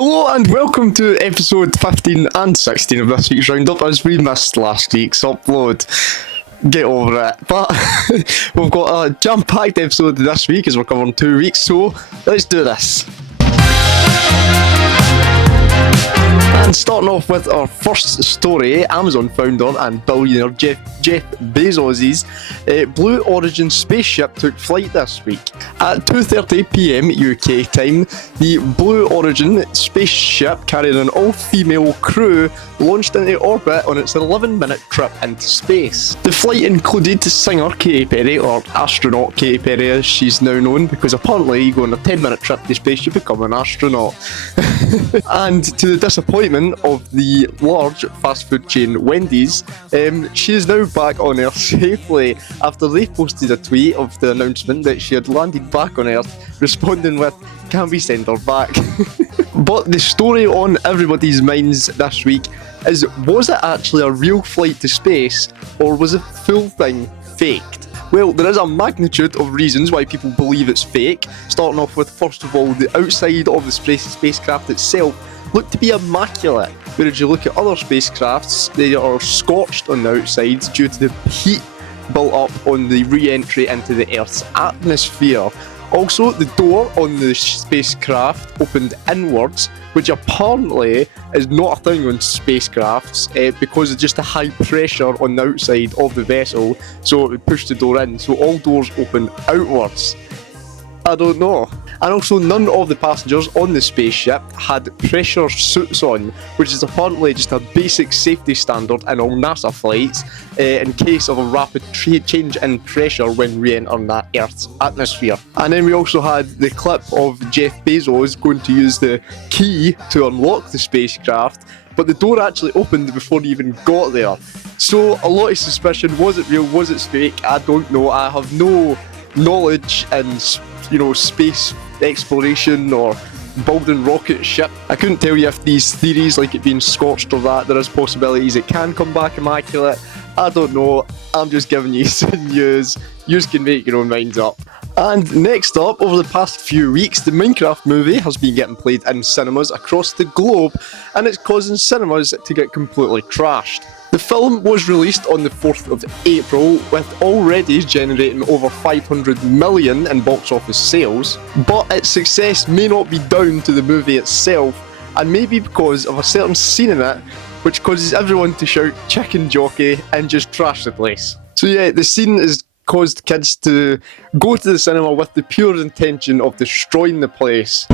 Hello and welcome to episode 15 and 16 of this week's Roundup, as we missed last week's upload. Get over it. But we've got a jam-packed episode this week as we're covering 2 weeks, so let's do this. And starting off with our first story, Amazon founder and billionaire Jeff Bezos' Blue Origin spaceship took flight this week. At 2:30 PM UK time, the Blue Origin spaceship carrying an all-female crew launched into orbit on its 11-minute trip into space. The flight included singer Katy Perry, or astronaut Katy Perry as she's now known, because apparently you go on a 10-minute trip to space, you become an astronaut. And to the disappointment of the large fast food chain Wendy's, she is now back on Earth safely after they posted a tweet of the announcement that she had landed back on Earth, responding with, "Can we send her back?" But the story on everybody's minds this week is, was it actually a real flight to space, or was the full thing faked? Well, there is a magnitude of reasons why people believe it's fake, starting off with, first of all, the outside of the spacecraft itself looked to be immaculate, whereas you look at other spacecrafts, they are scorched on the outside due to the heat built up on the re-entry into the Earth's atmosphere. Also, the door on the spacecraft opened inwards, which apparently is not a thing on spacecrafts because of just the high pressure on the outside of the vessel, so it would push the door in, so all doors open outwards. I don't know. And also, none of the passengers on the spaceship had pressure suits on, which is apparently just a basic safety standard in all NASA flights in case of a rapid change in pressure when re-entering that Earth's atmosphere. And then we also had the clip of Jeff Bezos going to use the key to unlock the spacecraft, but the door actually opened before he even got there. So a lot of suspicion, was it real, was it fake? I don't know. I have no knowledge in space exploration or building rocket ship. I couldn't tell you if these theories, like it being scorched or that, there is possibilities it can come back immaculate. I don't know. I'm just giving you some news. You can make your own minds up. And next up, over the past few weeks, the Minecraft movie has been getting played in cinemas across the globe, and it's causing cinemas to get completely trashed. The film was released on the 4th of April, with already generating over 500 million in box office sales, but its success may not be down to the movie itself, and maybe because of a certain scene in it, which causes everyone to shout "chicken jockey" and just trash the place. So yeah, the scene has caused kids to go to the cinema with the pure intention of destroying the place.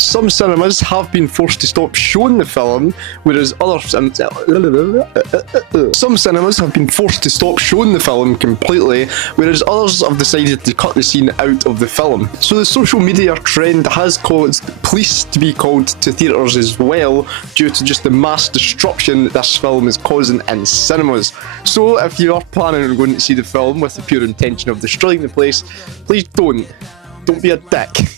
Some cinemas have been forced to stop showing the film, whereas some cinemas have been forced to stop showing the film completely, whereas others have decided to cut the scene out of the film. So the social media trend has caused police to be called to theatres as well, due to just the mass destruction that this film is causing in cinemas. So if you are planning on going to see the film with the pure intention of destroying the place, please don't be a dick.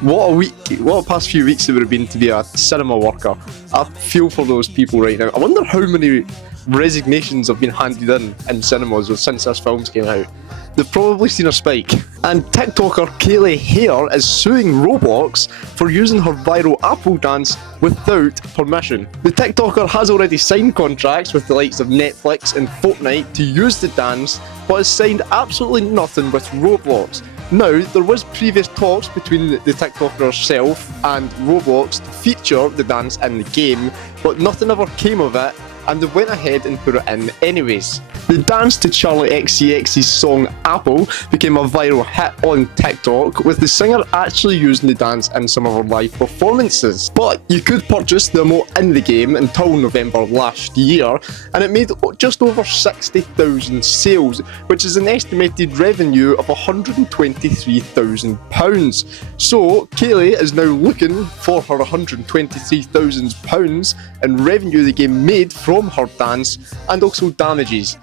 What a past few weeks it would have been to be a cinema worker. I feel for those people right now. I wonder how many resignations have been handed in cinemas since this film came out. They've probably seen a spike. And TikToker Kaylee Hare is suing Roblox for using her viral Apple dance without permission. The TikToker has already signed contracts with the likes of Netflix and Fortnite to use the dance, but has signed absolutely nothing with Roblox. Now, there was previous talks between the TikToker herself and Roblox to feature the dance in the game, but nothing ever came of it, and they went ahead and put it in anyways. The dance to Charlie XCX's song Apple became a viral hit on TikTok, with the singer actually using the dance in some of her live performances. But you could purchase the emote in the game until November last year, and it made just over 60,000 sales, which is an estimated revenue of £123,000. So Kaylee is now looking for her £123,000 in revenue the game made from her dance, and also damages.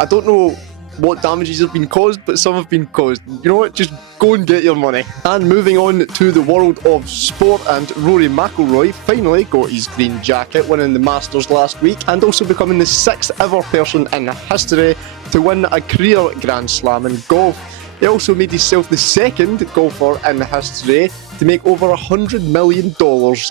I don't know what damages have been caused, but some have been caused. You know what? Just go and get your money. And moving on to the world of sport, and Rory McIlroy finally got his green jacket, winning the Masters last week, and also becoming the 6th ever person in history to win a career Grand Slam in golf. He also made himself the 2nd golfer in history to make over $100 million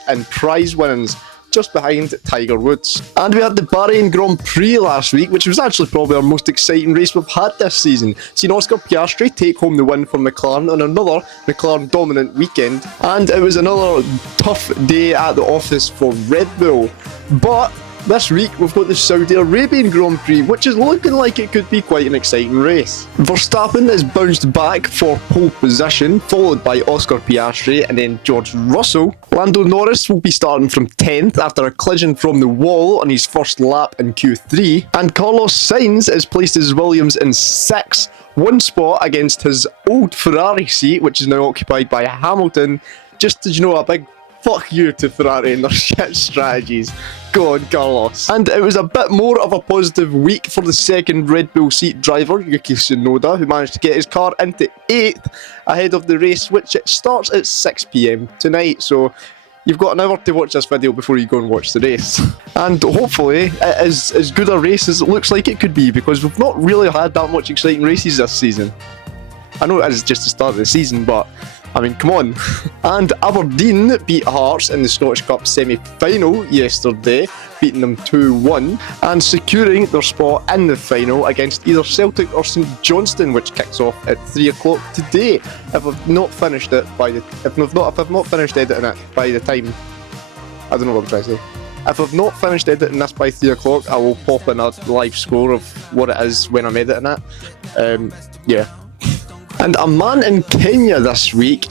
in prize winnings, just behind Tiger Woods. And we had the Bahrain Grand Prix last week, which was actually probably our most exciting race we've had this season. Seen Oscar Piastri take home the win for McLaren on another McLaren dominant weekend, and it was another tough day at the office for Red Bull. But this week we've got the Saudi Arabian Grand Prix, which is looking like it could be quite an exciting race. Verstappen has bounced back for pole position, followed by Oscar Piastri and then George Russell. Lando Norris will be starting from 10th after a collision from the wall on his first lap in Q3, and Carlos Sainz is placed as Williams in 6th, one spot against his old Ferrari seat, which is now occupied by Hamilton. Just as you know, a big fuck you to Ferrari and their shit strategies. Go on, Carlos. And it was a bit more of a positive week for the second Red Bull seat driver, Yuki Tsunoda, who managed to get his car into 8th ahead of the race, which starts at 6 PM tonight. So you've got an hour to watch this video before you go and watch the race. And hopefully it is as good a race as it looks like it could be, because we've not really had that much exciting races this season. I know it is just the start of the season, but I mean, come on. And Aberdeen beat Hearts in the Scottish Cup semi-final yesterday, beating them 2-1 and securing their spot in the final against either Celtic or St Johnstone, which kicks off at 3 o'clock today. If I've not finished it by the if I've not finished editing it by the time, I don't know what I'm trying to say. If I've not finished editing this by 3 o'clock, I will pop in a live score of what it is when I'm editing it. Yeah. And a man in Kenya this week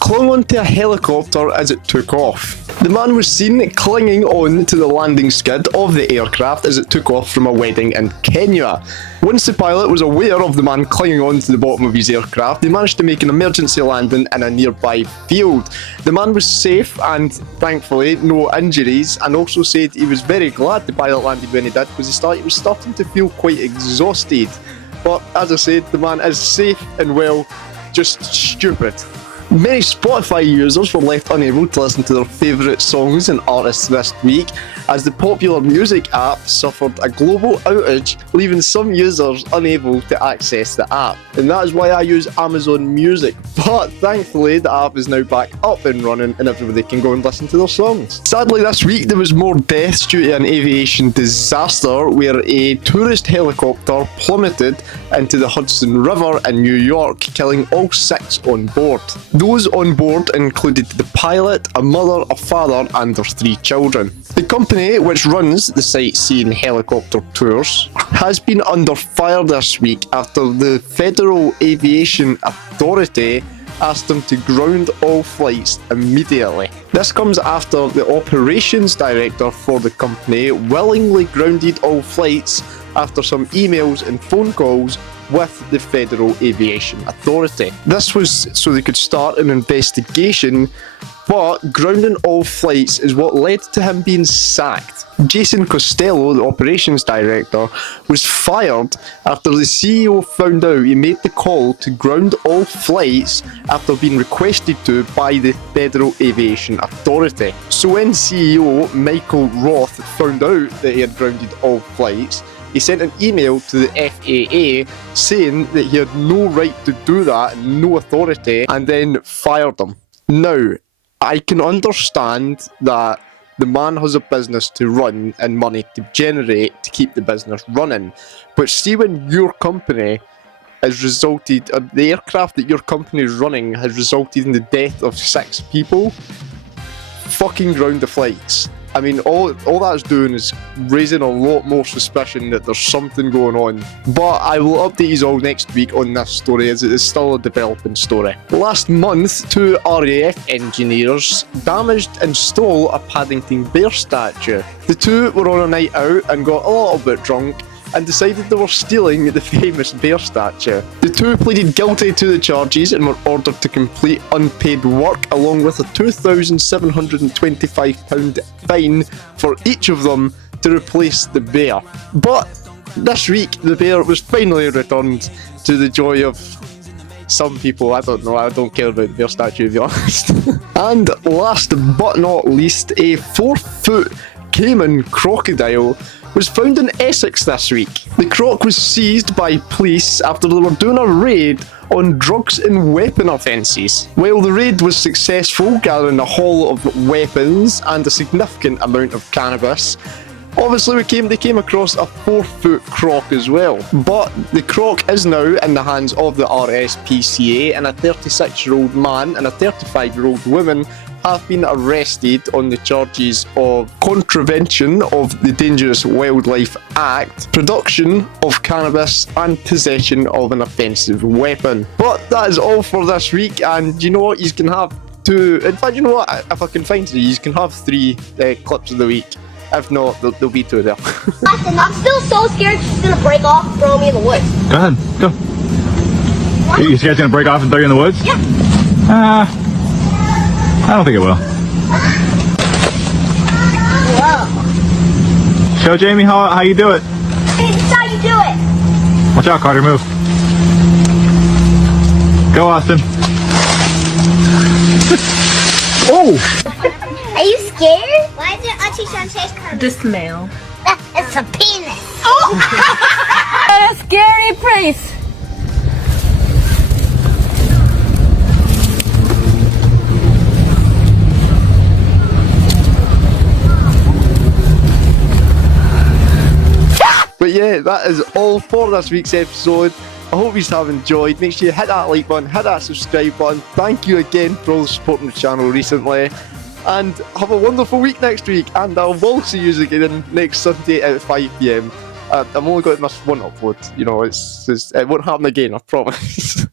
clung onto a helicopter as it took off. The man was seen clinging on to the landing skid of the aircraft as it took off from a wedding in Kenya. Once the pilot was aware of the man clinging on to the bottom of his aircraft, they managed to make an emergency landing in a nearby field. The man was safe and, thankfully, no injuries, and also said he was very glad the pilot landed when he did, because he was starting to feel quite exhausted. But as I said, the man is safe and well, just stupid. Many Spotify users were left unable to listen to their favourite songs and artists this week, as the popular music app suffered a global outage, leaving some users unable to access the app. And that is why I use Amazon Music. But thankfully, the app is now back up and running and everybody can go and listen to their songs. Sadly, this week there was more deaths due to an aviation disaster where a tourist helicopter plummeted into the Hudson River in New York, killing all 6 on board. Those on board included the pilot, a mother, a father, and their 3 children. The company, which runs the sightseeing helicopter tours, has been under fire this week after the Federal Aviation Authority asked them to ground all flights immediately. This comes after the operations director for the company willingly grounded all flights after some emails and phone calls with the Federal Aviation Authority. This was so they could start an investigation, but grounding all flights is what led to him being sacked. Jason Costello, the operations director, was fired after the CEO found out he made the call to ground all flights after being requested to by the Federal Aviation Authority. So when CEO Michael Roth found out that he had grounded all flights, he sent an email to the FAA saying that he had no right to do that, no authority, and then fired him. Now, I can understand that the man has a business to run and money to generate to keep the business running. But see, when your company has resulted, the aircraft that your company is running has resulted in the death of 6 people, fucking ground the flights. I mean, all that's doing is raising a lot more suspicion that there's something going on. But I will update you all next week on this story, as it is still a developing story. Last month, 2 RAF engineers damaged and stole a Paddington bear statue. The 2 were on a night out and got a little bit drunk and decided they were stealing the famous bear statue. The 2 pleaded guilty to the charges and were ordered to complete unpaid work, along with a £2,725 fine for each of them to replace the bear. But This week, the bear was finally returned to the joy of some people. I don't know, I don't care about the bear statue, to be honest. And last but not least, a 4-foot Cayman crocodile was found in Essex this week. The croc was seized by police after they were doing a raid on drugs and weapon offences. While the raid was successful, gathering a haul of weapons and a significant amount of cannabis, obviously they came across a 4-foot croc as well. But the croc is now in the hands of the RSPCA, and a 36-year-old man and a 35-year-old woman have been arrested on the charges of contravention of the Dangerous Wildlife Act, production of cannabis, and possession of an offensive weapon. But that is all for this week, and you know what, you can have two, in fact, you know what, if I can find three, you can have three clips of the week. If not, there'll be two there. I'm still so scared she's gonna break off and throw me in the woods. Go ahead, go. What? You scared it's gonna break off and throw you in the woods? Yeah. I don't think it will. Whoa. Show Jamie how you do it. This is how you do it. Watch out, Carter, move. Go, Austin. Oh! Are you scared? Why is it Auntie Shantae's coming? The smell. It's a penis. Oh! What a scary place. But yeah, that is all for this week's episode. I hope you have enjoyed. Make sure you hit that like button, hit that subscribe button. Thank you again for all the support on the channel recently. And have a wonderful week next week. And I will see you again next Sunday at 5 PM. I'm only going to miss one upload. You know, it won't happen again, I promise.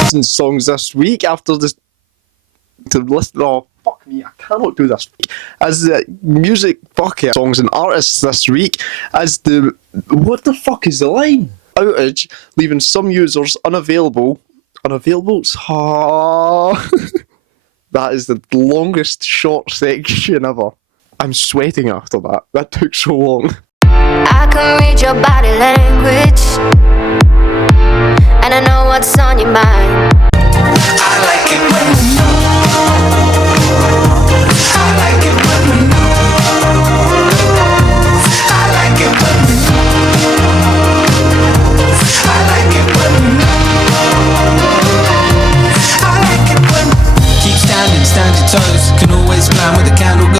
Listen to songs this week after this. To listen, oh fuck me, I cannot do this. As the music songs and artists this week, as the what the fuck is the line? Outage, leaving some users unavailable. That is the longest short section ever. I'm sweating after that. That took so long. I can read your body language, and I know what's on your mind. I like it when you know